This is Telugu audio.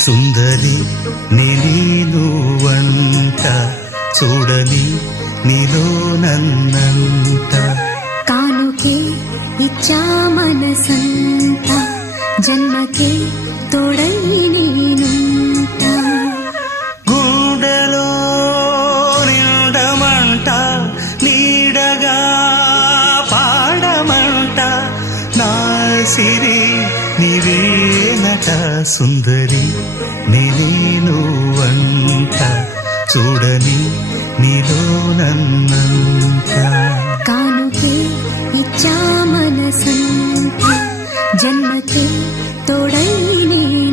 సుందరి నేను వంట చూడని నీలో నన్నంట కానుకే ఇచ్చా మనసంత జన్మకే తోడై నేనుంట గుండెలో నిండమంట నీడగా పాడమంట నా సిరి నీవేనట సుందరి నేను వంట చూడని నీలో నన్నంత కానుకే ఇచ్చా మనసంత జన్మకే తోడై నేను